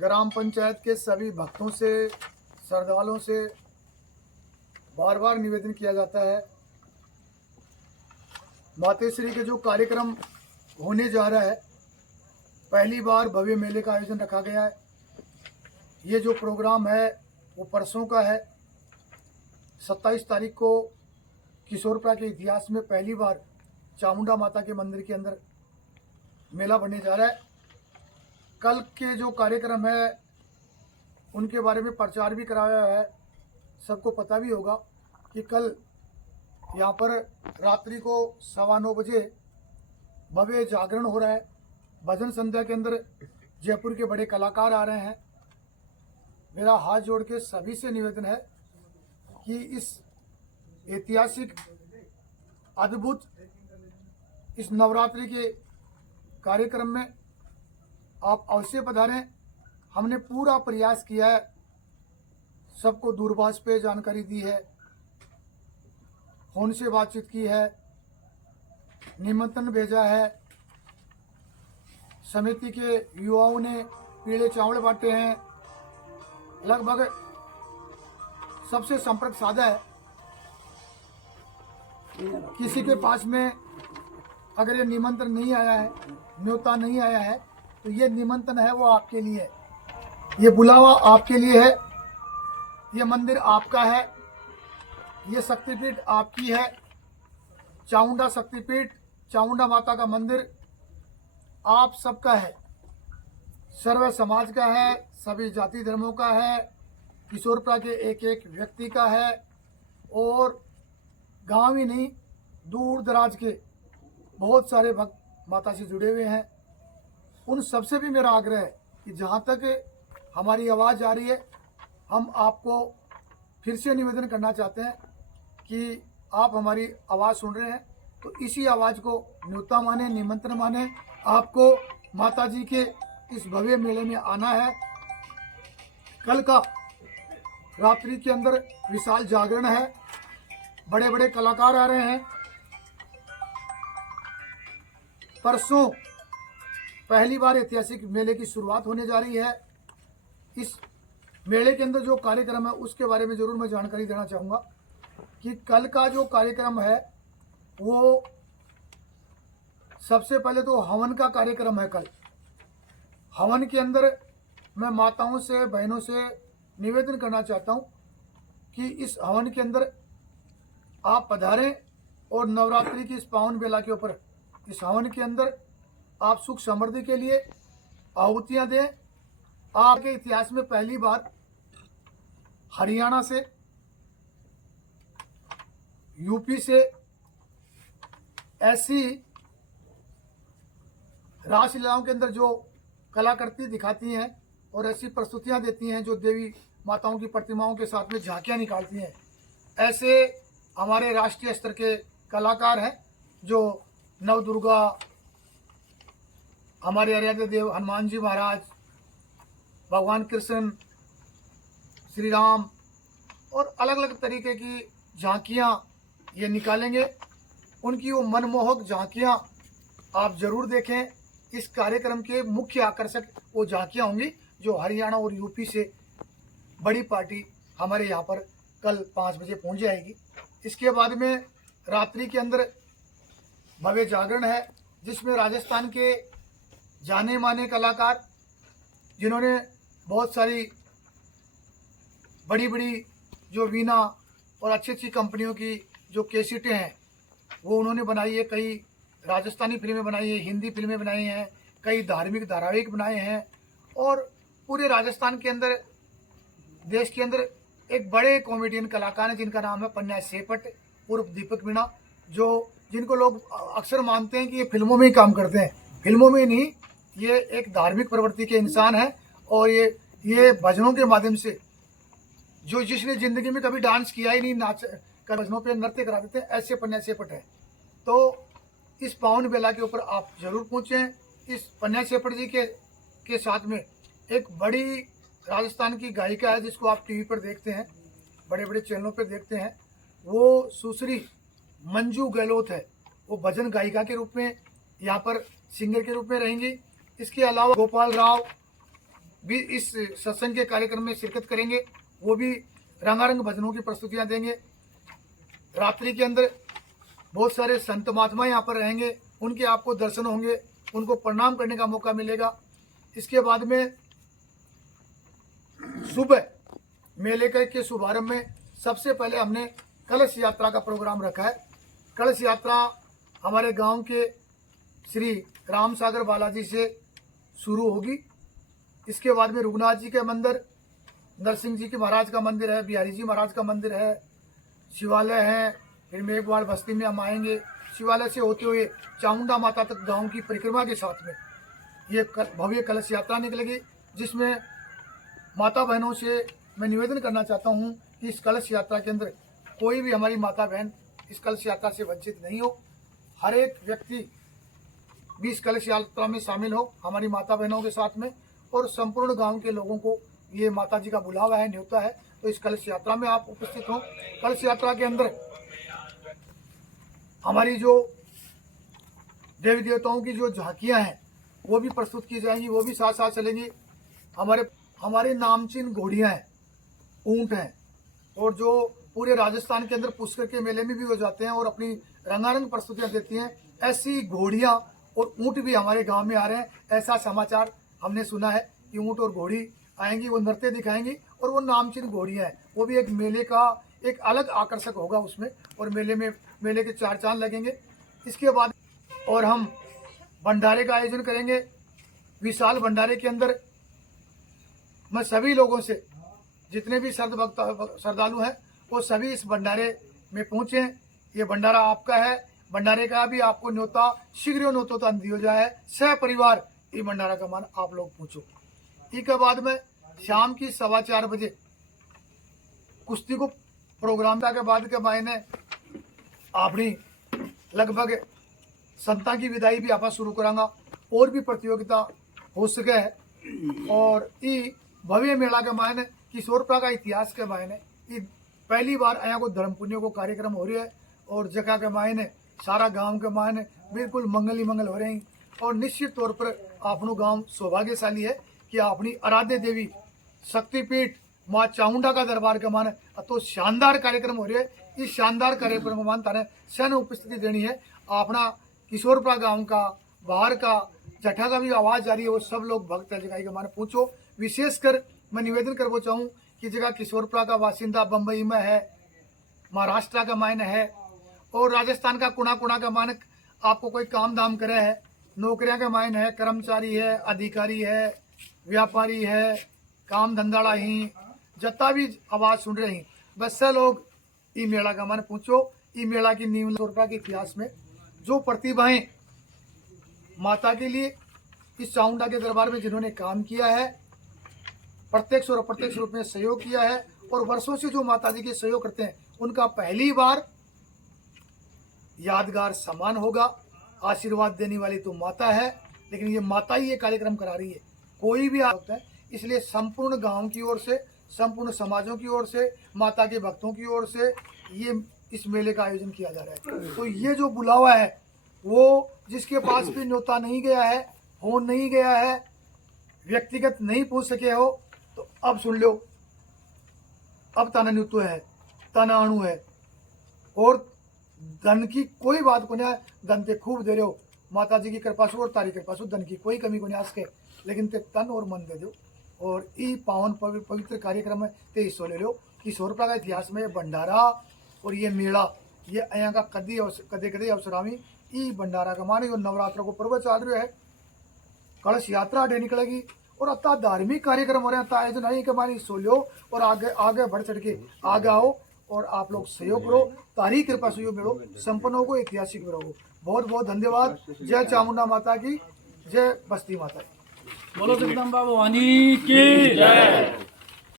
ग्राम पंचायत के सभी भक्तों से, श्रद्धालुओं से बार बार निवेदन किया जाता है, मातेश्वरी के जो कार्यक्रम होने जा रहा है, पहली बार भव्य मेले का आयोजन रखा गया है। ये जो प्रोग्राम है वो परसों का है। 27 तारीख को किशोरपा के इतिहास में पहली बार चामुंडा माता के मंदिर के अंदर मेला बनने जा रहा है। कल के जो कार्यक्रम है उनके बारे में प्रचार भी कराया है। सबको पता भी होगा कि कल यहाँ पर रात्रि को 9:15 बजे भव्य जागरण हो रहा है। भजन संध्या के अंदर जयपुर के बड़े कलाकार आ रहे हैं। मेरा हाथ जोड़ के सभी से निवेदन है कि इस ऐतिहासिक अद्भुत इस नवरात्रि के कार्यक्रम में आप अवश्य पधारें। हमने पूरा प्रयास किया है, सबको दूरभाष पे जानकारी दी है, फोन से बातचीत की है, निमंत्रण भेजा है। समिति के युवाओं ने पीले चावल बांटे हैं। लगभग सबसे संपर्क साधा है। किसी के पास में अगर ये निमंत्रण नहीं आया है, न्योता नहीं आया है, तो ये निमंत्रण है वो आपके लिए, ये बुलावा आपके लिए है। ये मंदिर आपका है, ये शक्तिपीठ आपकी है। चामुंडा शक्तिपीठ, चामुंडा माता का मंदिर आप सबका है, सर्व समाज का है, सभी जाति धर्मों का है, किशोरपा के एक एक व्यक्ति का है। और गांव ही नहीं, दूर दराज के बहुत सारे भक्त माता से जुड़े हुए हैं। उन सबसे भी मेरा आग्रह है कि जहाँ तक हमारी आवाज़ आ रही है, हम आपको फिर से निवेदन करना चाहते हैं कि आप हमारी आवाज़ सुन रहे हैं तो इसी आवाज़ को न्योता माने, निमंत्रण माने। आपको माता जी के इस भव्य मेले में आना है। कल का रात्रि के अंदर विशाल जागरण है, बड़े बड़े कलाकार आ रहे हैं। परसों पहली बार ऐतिहासिक मेले की शुरुआत होने जा रही है। इस मेले के अंदर जो कार्यक्रम है उसके बारे में जरूर मैं जानकारी देना चाहूँगा कि कल का जो कार्यक्रम है वो सबसे पहले तो हवन का कार्यक्रम है। कल हवन के अंदर मैं माताओं से, बहनों से निवेदन करना चाहता हूँ कि इस हवन के अंदर आप पधारें और नवरात्रि की इस पावन बेला के ऊपर इस हवन के अंदर आप सुख समृद्धि के लिए आहुतियाँ दें। आपके इतिहास में पहली बार हरियाणा से, यूपी से ऐसी रासलीलाओं के अंदर जो कलाकृति दिखाती हैं और ऐसी प्रस्तुतियां देती हैं जो देवी माताओं की प्रतिमाओं के साथ में झांकियां निकालती हैं, ऐसे हमारे राष्ट्रीय स्तर के कलाकार हैं जो नव दुर्गा, हमारे आराध्य देव हनुमान जी महाराज, भगवान कृष्ण, श्री राम और अलग अलग तरीके की झांकियां ये निकालेंगे। उनकी वो मनमोहक झांकियां आप जरूर देखें। इस कार्यक्रम के मुख्य आकर्षक वो झांकियां होंगी जो हरियाणा और यूपी से बड़ी पार्टी हमारे यहाँ पर कल 5 बजे पहुँच जाएगी। इसके बाद में रात्रि के अंदर भव्य जागरण है जिसमें राजस्थान के जाने माने कलाकार जिन्होंने बहुत सारी बड़ी बड़ी जो वीणा और अच्छी अच्छी कंपनियों की जो कैसेटें हैं वो उन्होंने बनाई है। कई राजस्थानी फिल्में बनाई है, हिंदी फिल्में बनाई हैं, कई धार्मिक धारावाहिक बनाए हैं। और पूरे राजस्थान के अंदर, देश के अंदर एक बड़े कॉमेडियन कलाकार हैं जिनका नाम है पन्या सेपट उर्फ दीपक मीणा, जो जिनको लोग अक्सर मानते हैं कि ये फिल्मों में ही काम करते हैं। फिल्मों में नहीं, ये एक धार्मिक प्रवृत्ति के इंसान है। और ये भजनों के माध्यम से, जो जिसने ज़िंदगी में कभी डांस किया ही नहीं, नाच कर भजनों पे नृत्य करा देते हैं, ऐसे पन्या सेपट है। तो इस पावन बेला के ऊपर आप जरूर पहुँचें। इस पन्या सेपट जी के साथ में एक बड़ी राजस्थान की गायिका है जिसको आप टीवी पर देखते हैं, बड़े बड़े चैनलों पर देखते हैं, वो सुश्री मंजू गहलोत है। वो भजन गायिका के रूप में यहाँ पर सिंगर के रूप में रहेंगी। इसके अलावा गोपाल राव, भी इस सत्संग के कार्यक्रम में शिरकत करेंगे। वो भी रंगारंग भजनों की प्रस्तुतियां देंगे। रात्रि के अंदर बहुत सारे संत महात्मा यहाँ पर रहेंगे, उनके आपको दर्शन होंगे, उनको प्रणाम करने का मौका मिलेगा। इसके बाद में सुबह मेले के शुभारंभ में सबसे पहले हमने कलश यात्रा का प्रोग्राम रखा है। कलश यात्रा हमारे गांव के श्री राम सागर बालाजी से शुरू होगी। इसके बाद में रघुनाथ जी के मंदिर, नरसिंह जी के महाराज का मंदिर है, बिहारी जी महाराज का मंदिर है, शिवालय है। फिर मेघवाड़ बस्ती में हम आएंगे। शिवालय से होते हुए चामुंडा माता तक गांव की परिक्रमा के साथ में ये भव्य कलश यात्रा निकलेगी, जिसमें माता बहनों से मैं निवेदन करना चाहता हूं कि इस कलश यात्रा के अंदर कोई भी हमारी माता बहन इस कलश यात्रा से वंचित नहीं हो। हर एक व्यक्ति भी इस कलश यात्रा में शामिल हो हमारी माता बहनों के साथ में, और संपूर्ण गांव के लोगों को ये माता जी का बुलावा है, न्योता है, तो इस कलश यात्रा में आप उपस्थित हों। कलश यात्रा के अंदर हमारी जो देवी देवताओं की जो झांकियां हैं वो भी प्रस्तुत की जाएंगी, वो भी साथ साथ चलेंगी। हमारे नामचीन घोड़ियां हैं, ऊंट हैं, और जो पूरे राजस्थान के अंदर पुष्कर के मेले में भी हो जाते हैं और अपनी रंगारंग प्रस्तुतियां देती हैं, ऐसी घोड़ियां और ऊंट भी हमारे गांव में आ रहे हैं। ऐसा समाचार हमने सुना है कि ऊंट और घोड़ी आएंगी, वो नृत्य दिखाएंगी, और वो नामचीन घोड़ियां हैं। वो भी एक मेले का एक अलग आकर्षक होगा उसमें, और मेले के 4 चांद लगेंगे। इसके बाद और हम भंडारे का आयोजन करेंगे। विशाल भंडारे के अंदर मैं सभी लोगों से, जितने भी श्रद्धालु हैं, वो सभी इस भंडारे में पहुंचे। ये भंडारा आपका है। भंडारे का भी आपको न्योता शीघ्र न्योता दियो जाए। सह परिवार ये भंडारा का मान आप लोग पूछो। इसके बाद में शाम की 4:15 बजे कुश्ती को प्रोग्राम के बाद के मायने अपनी लगभग संता की विदाई भी आप शुरू करांगा, और भी प्रतियोगिता हो सके है। और ये भव्य मेला के मायने किशोरपा का इतिहास के मायने ये पहली बार यहाँ को धर्म पुण्य को कार्यक्रम हो रही है, और जगह के मायने सारा गांव के मायने बिल्कुल मंगल ही मंगल हो रहे हैं। और निश्चित तौर पर अपनो गांव सौभाग्यशाली है कि अपनी आराध्य देवी शक्तिपीठ माँ चामुंडा का दरबार के माने तो शानदार कार्यक्रम हो रही है। इस शानदार कार्यक्रम में मान ताने सन उपस्थिति देनी है। अपना किशोरपा गांव का, बाहर का, जठा का भी आवाज जा रही है, वो सब लोग भक्त जगह के माने पूछो। विशेषकर मैं निवेदन करना चाहूँ कि जगह किशोरपा का वासिंदा बम्बई में है, महाराष्ट्र का मायने है, और राजस्थान का कुणा कुणा का माने आपको कोई काम दाम करे है, नौकरियां का मायने है, कर्मचारी है, अधिकारी है, व्यापारी है, काम धंधाड़ा ही जता भी आवाज सुन रहे हैं, बस से लोग ई मेला का माने पूछो। ई मेला की नींव किशोरपा के इतिहास में जो प्रतिभाएं माता के लिए इस चामुंडा के दरबार में जिन्होंने काम किया है, प्रत्यक्ष और अप्रत्यक्ष रूप में सहयोग किया है, और वर्षों से जो माता जी के सहयोग करते हैं, उनका पहली बार यादगार सम्मान होगा। आशीर्वाद देने वाली तो माता है, लेकिन ये माता ही ये कार्यक्रम करा रही है, कोई भी आता है। इसलिए संपूर्ण गांव की ओर से, संपूर्ण समाजों की ओर से, माता के भक्तों की ओर से ये इस मेले का आयोजन किया जा रहा है। तो ये जो बुलावा है, वो जिसके पास भी न्योता नहीं गया है, फोन नहीं गया है, व्यक्तिगत नहीं पूछ सके हो, तो अब सुन लो। अब तना न्यूतो है, तना अणु है, और धन की कोई बात को नहीं। धन ते खूब दे रहे हो माता जी की कृपा से, और तारी कृपा से धन की कोई कमी को नहीं आसके, लेकिन ते तन और मन दे दो, और ई पावन पवित्र कार्यक्रम में ते हिस्सों ले लो। किशोरपा का इतिहास में ये भंडारा और ये मेला, ये यहाँ का कदे अवसरामी ई भंडारा का माने। नवरात्र को पर्व चल रहा है, कलश यात्रा अडे निकलेगी, और अतः धार्मिक कार्यक्रम हो रहे हैं, आयोजन है के मानी सो लो, और आगे बढ़ चढ़ के आगे आओ, और आप लोग सहयोग करो। तारी कृपा सहयोग मिलो, संपन्न हो, ऐतिहासिक रहो। बहुत बहुत धन्यवाद। जय चामुंडा माता की, जय बस्ती माता की। बोलो जगदम्बा भवानी की जय।